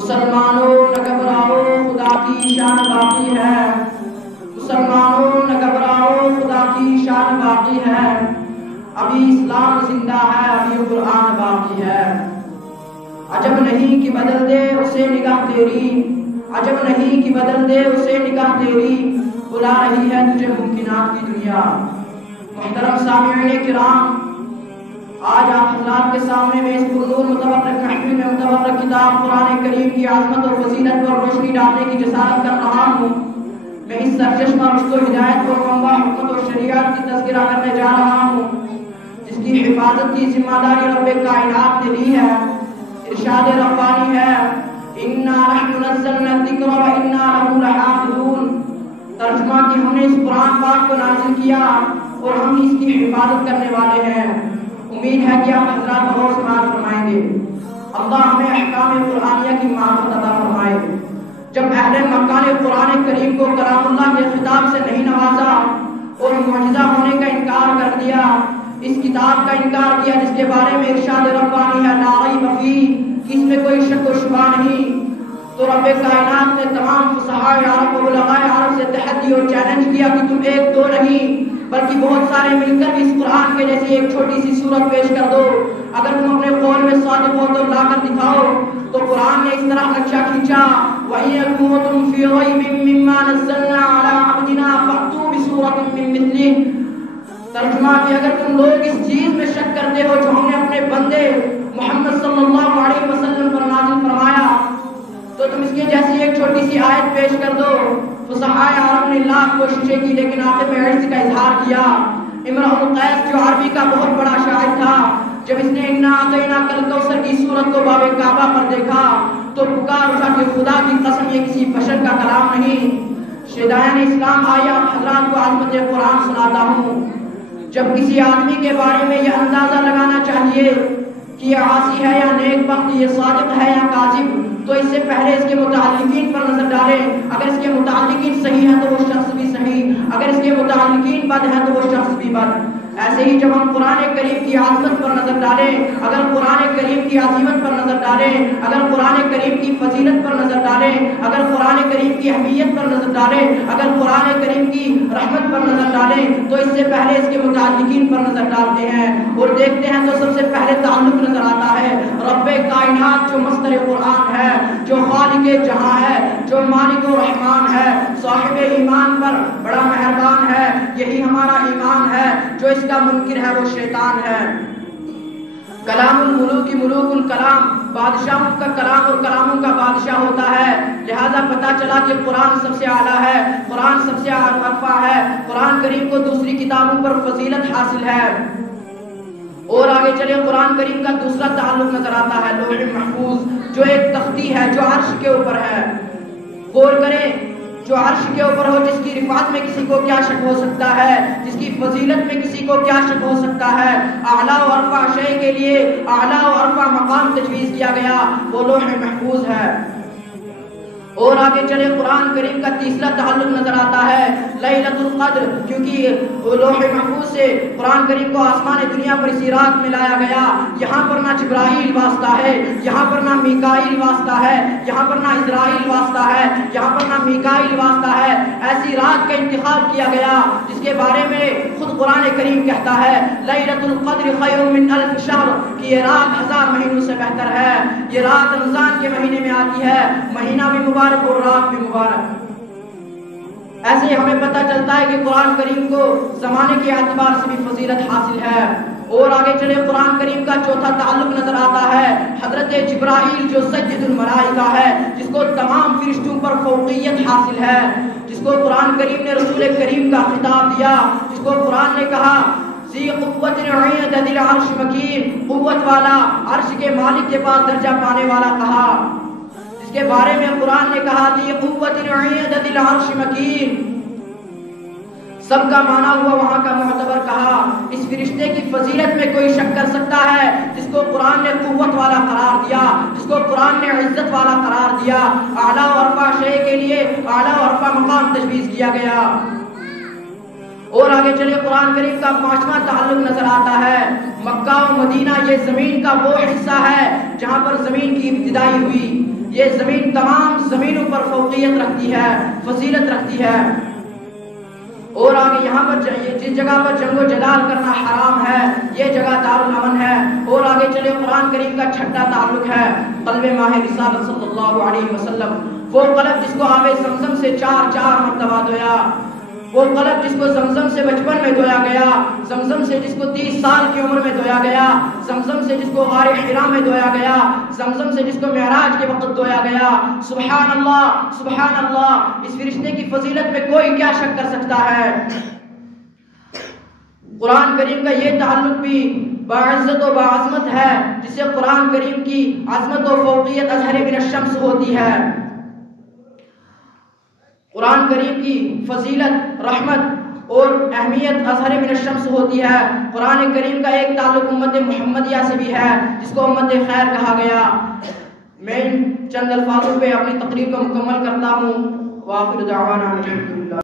مسلمانوں نہ گھبراؤ خدا کی شان باقی ہے، مسلمانوں نہ گھبراؤ خدا کی شان باقی ہے، ابھی اسلام زندہ ہے، ابھی قرآن باقی ہے۔ عجب نہیں کہ بدل دے اسے نگاہ تیری، عجب نہیں کہ بدل دے اسے نگاہ تیری، بلا رہی ہے تجھے ممکنات کی دنیا۔ محترم سامعین کرام، آج آپ حضرات کے سامنے میں اس پرنور متبرک محفل میں متبرک کتاب قرآن کریم کی عظمت اور فضیلت پر روشنی ڈالنے کی جسارت کر رہا ہوں۔ میں اس سرچشمہ رشد و ہدایت کو منبع حکمت و شریعت کی تذکرہ کرنے جا رہا ہوں، جس کی حفاظت کی ذمہ داری رب کائنات نے لی ہے۔ ارشاد ربانی ہے اِنَّا نَحْنُ نَزَّلْنَا الذِّكْرَ وَإِنَّا لَهُ لَحَافِظُونَ۔ ترجمہ کہ ہم نے اس قرآن پاک کو نازل کیا اور ہم اس کی حفاظت کرنے والے ہیں۔ امید ہے کہ آپ حضرات غور سماعت فرمائیں گے۔ اللہ ہمیں احکام قرآنیہ کی معرفت عطا فرمائے۔ جب اہل مکہ نے قرآن کریم کو کلام اللہ کے خطاب سے نہیں نوازا اور معجزہ ہونے کا انکار کر دیا، اس کتاب کا انکار کیا جس کے بارے میں ارشاد ربانی ہے لا ریب فیہ، کہ اس میں کوئی شک و شبہ نہیں، تو رب کائنات نے تمام فصحاء عرب و علماء عرب سے تحدی اور چیلنج کیا کہ تم ایک دو نہیں بلکہ بہت سارے مل کر بھی اس قرآن کے جیسی ایک چھوٹی سی صورت پیش کر دو۔ اگر تم اپنے قول میں صادق ہو تو لا کر دکھاؤ۔ تو قرآن نے اس طرح نقشہ کھینچا وَإِن كُنتُمْ فِي رَيْبٍ مِّمَّا نَزَّلْنَا عَلَىٰ عَبْدِنَا فَأْتُوا بِسُورَةٍ مِّن مِّثْلِهِ۔ ترجمہ کہ اگر تم لوگ اس چیز میں شک کرتے ہو جو ہم نے اپنے بندے محمد صلی اللہ علیہ وسلم پر نازل فرمایا تو تم اس کی جیسی ایک چھوٹی سی آیت پیش کر دو۔ فصحاء عرب نے لاکھ کوششیں کی لیکن آخر میں عجز کا اظہار کیا۔ امرؤ القیس جو عربی کا بہت بڑا شاعر تھا، جب اس نے اِنَّا أَعْطَيْنَاكَ الْكَوْثَرَ کی صورت کو باب کعبہ پر دیکھا تو پکار اٹھا کہ خدا کی قسم یہ کسی بشر کا کلام نہیں۔ شیدائان اسلام آیا حضرات کو عظمت قرآن سناتا ہوں۔ جب کسی آدمی کے بارے میں یہ اندازہ لگانا چاہیے کہ یہ عاصی ہے یا نیک بخت، یہ صادق ہے یا کاذب، تو اس سے پہلے اس کے متعلقین پر نظر ڈالیں۔ اگر اس کے متعلقین صحیح ہیں تو وہ شخص بھی صحیح، اگر اس کے متعلقین بد ہیں تو وہ شخص بھی بد۔ ایسے ہی جب ہم قرآن کریم کی عظمت پر نظر ڈالیں، اگر قرآن کریم کی عظمت پر نظر ڈالیں، اگر قرآن کریم کی فضیلت پر نظر ڈالیں، اگر قرآن کریم کی اہمیت پر نظر ڈالیں، اگر قرآن کریم کی رحمت پر نظر ڈالیں تو اس سے پہلے اس کے متعلقین پر نظر ڈالتے ہیں اور دیکھتے ہیں تو سب سے پہلے تعلق نظر آتا ہے رب کائنات جو مصدر قرآن ہے، جو خالق جہاں ہے، جو مالک و رحمان ہے، صاحب ایمان پر بڑا مہربان ہے۔ یہی ہمارا ایمان ہے، جو اس کا منکر ہے وہ شیطان ہے۔ کلام الملوک ملوک الکلام، بادشاہوں کا کلام اور کلاموں کا بادشاہ ہوتا ہے، لہذا پتا چلا کہ قرآن سب سے اعلیٰ ہے، قرآن سب سے ارفع ہے، قرآن کریم کو دوسری کتابوں پر فضیلت حاصل ہے۔ اور آگے چلے قرآن کریم کا دوسرا تعلق نظر آتا ہے لوح محفوظ، جو ایک تختی ہے جو عرش کے اوپر ہے۔ غور کریں، جو عرش کے اوپر ہو، جس کی رفعت میں کسی کو کیا شک ہو سکتا ہے، جس کی فضیلت میں کسی کو کیا شک ہو سکتا ہے۔ اعلیٰ و ارفع شے کے لیے اعلیٰ و ارفع مقام تجویز کیا گیا، وہ لوح محفوظ ہے۔ اور آگے چلے قرآن کریم کا تیسرا تعلق نظر آتا ہے لیلۃ القدر، کیونکہ لوح محفوظ سے قرآن کریم کو آسمان دنیا پر اسی رات میں لایا گیا۔ یہاں پر نہ جبرائیل واسطہ ہے، یہاں پر نہ میکائیل واسطہ ہے، یہاں پر نہ اسرائیل واسطہ ہے، یہاں پر نہ میکائیل واسطہ ہے۔ ایسی رات کا انتخاب کیا گیا جس کے بارے میں خود قرآن کریم کہتا ہے لیلۃ القدر خیر من الف شہر، کہ یہ رات 1000 مہینوں سے بہتر ہے۔ یہ رات رمضان کے مہینے میں آتی ہے، مہینہ بھی مبارک اور رات بھی مبارک۔ ایسے ہی ہمیں پتہ چلتا ہے کہ قرآن کریم کو زمانے کے اعتبار سے بھی فضیلت حاصل ہے۔ اور آگے چلے قرآن کریم کا چوتھا تعلق نظر آتا ہے حضرت جبرائیل جو سید الملائکہ ہے، جس کو تمام فرشتوں پر فوقیت حاصل ہے، جس کو قرآن کریم نے رسول کریم کا خطاب دیا، جس کو قرآن نے کہا ذی قوت عند ذی العرش مکین، قوت والا، عرش کے مالک کے پاس درجہ پانے والا کہا، جس کے بارے میں قرآن نے کہا ذی قوت عند ذی العرش مکین، سب کا مانا ہوا وہاں کا معتبر کہا۔ اس فرشتے کی فضیلت میں کوئی شک کر سکتا ہے جس کو قرآن نے قوت والا قرار دیا، جس کو قرآن نے عزت والا قرار دیا۔ اعلیٰ و ارفع شے کے لیے اعلیٰ و ارفع مقام تجویز کیا گیا۔ اور آگے چلے قرآن کریم کا پانچواں تعلق نظر آتا ہے مکہ و مدینہ، یہ زمین کا وہ حصہ ہے جہاں پر زمین کی ابتدائی ہوئی۔ یہ زمین تمام زمینوں پر فوقیت رکھتی ہے، فضیلت رکھتی ہے۔ اور آگے یہاں پر جس جگہ پر جنگ و جدال کرنا حرام ہے یہ جگہ دارالامن ہے۔ اور آگے چلے قرآن کریم کا چھٹا تعلق ہے قلب ماہ رسالت صلی اللہ علیہ وسلم، وہ قلب جس کو آب زمزم سے 4 مرتبہ دھویا، وہ قلب جس کو زمزم سے بچپن میں دھویا گیا، زمزم سے جس کو 30 سال کی عمر میں دھویا گیا، زمزم سے جس کو غار حرا میں دھویا گیا، زمزم سے جس کو معراج کے وقت دھویا گیا۔ سبحان اللہ سبحان اللہ، اس فرشتے کی فضیلت میں کوئی کیا شک کر سکتا ہے۔ قرآن کریم کا یہ تعلق بھی باعزت و باعظمت ہے جسے قرآن کریم کی عظمت و فوقیت اظہر من الشمس ہوتی ہے۔ قرآن کریم کی فضیلت، رحمت اور اہمیت اظہر من الشمس ہوتی ہے۔ قرآن کریم کا ایک تعلق امت محمدیہ سے بھی ہے جس کو امت خیر کہا گیا۔ میں چند الفاظوں پہ اپنی تقریر کو مکمل کرتا ہوں۔ وآخر دعوانا الحمدللہ۔